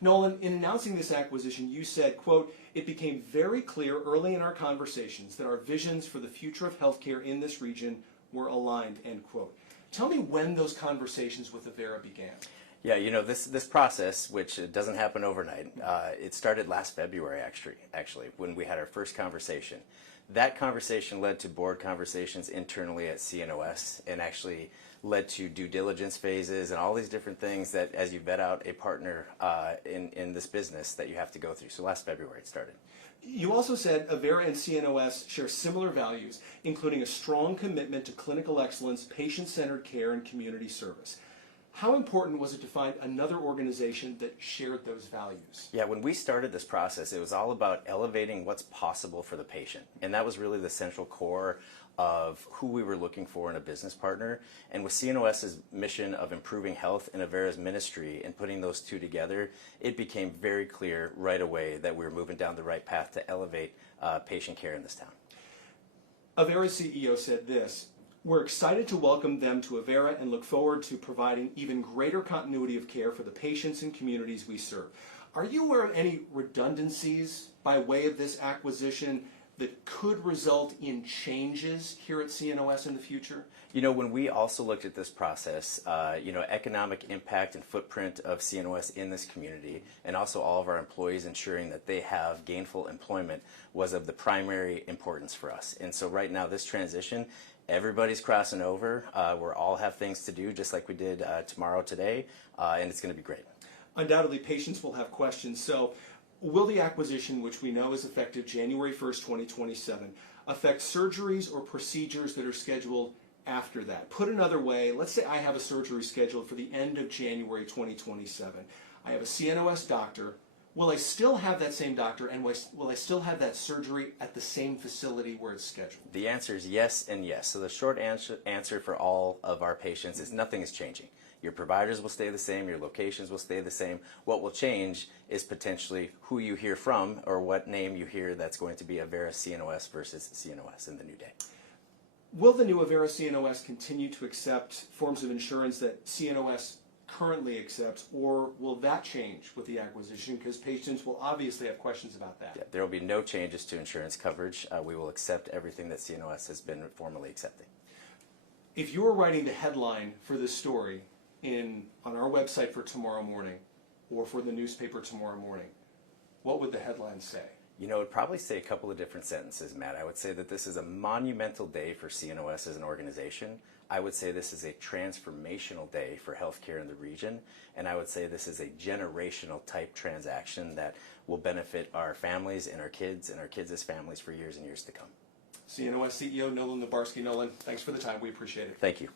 Nolan, in announcing this acquisition, you said, quote, "It became very clear early in our conversations that our visions for the future of healthcare in this region were aligned," end quote. Tell me when those conversations with Avera began. Yeah, you know, this process, which doesn't happen overnight, it started last February, actually, when we had our first conversation. That conversation led to board conversations internally at CNOS and actually led to due diligence phases and all these different things that, as you vet out a partner in this business, that you have to go through. So last February it started. You also said Avera and CNOS share similar values, including a strong commitment to clinical excellence, patient-centered care, and community service. How important was it to find another organization that shared those values? Yeah, when we started this process, it was all about elevating what's possible for the patient. And that was really the central core of who we were looking for in a business partner. And with CNOS's mission of improving health and Avera's ministry and putting those two together, it became very clear right away that we were moving down the right path to elevate patient care in this town. Avera's CEO said this: "We're excited to welcome them to Avera and look forward to providing even greater continuity of care for the patients and communities we serve." Are you aware of any redundancies by way of this acquisition that could result in changes here at CNOS in the future? You know, when we also looked at this process, you know, economic impact and footprint of CNOS in this community, and also all of our employees ensuring that they have gainful employment, was of the primary importance for us. And so right now, this transition, everybody's crossing over. We all have things to do, just like we did tomorrow, today, and it's going to be great. Undoubtedly, patients will have questions. So, will the acquisition, which we know is effective January 1st, 2027, affect surgeries or procedures that are scheduled after that? Put another way, let's say I have a surgery scheduled for the end of January 2027. I have a CNOS doctor. Will I still have that same doctor, and will I still have that surgery at the same facility where it's scheduled? The answer is yes and yes. So the short answer for all of our patients is nothing is changing. Your providers will stay the same, your locations will stay the same. What will change is potentially who you hear from or what name you hear that's going to be Avera CNOS versus CNOS in the new day. Will the new Avera CNOS continue to accept forms of insurance that CNOS currently accepts, or will that change with the acquisition? Because patients will obviously have questions about that. Yeah, there will be no changes to insurance coverage. We will accept everything that CNOS has been formally accepting. If you were writing the headline for this story on our website for tomorrow morning, or for the newspaper tomorrow morning, what would the headline say? You know, it would probably say a couple of different sentences, Matt. I would say that this is a monumental day for CNOS as an organization. I would say this is a transformational day for healthcare in the region. And I would say this is a generational type transaction that will benefit our families and our kids' families for years and years to come. CNOS CEO Nolan Lubarski. Nolan, thanks for the time. We appreciate it. Thank you.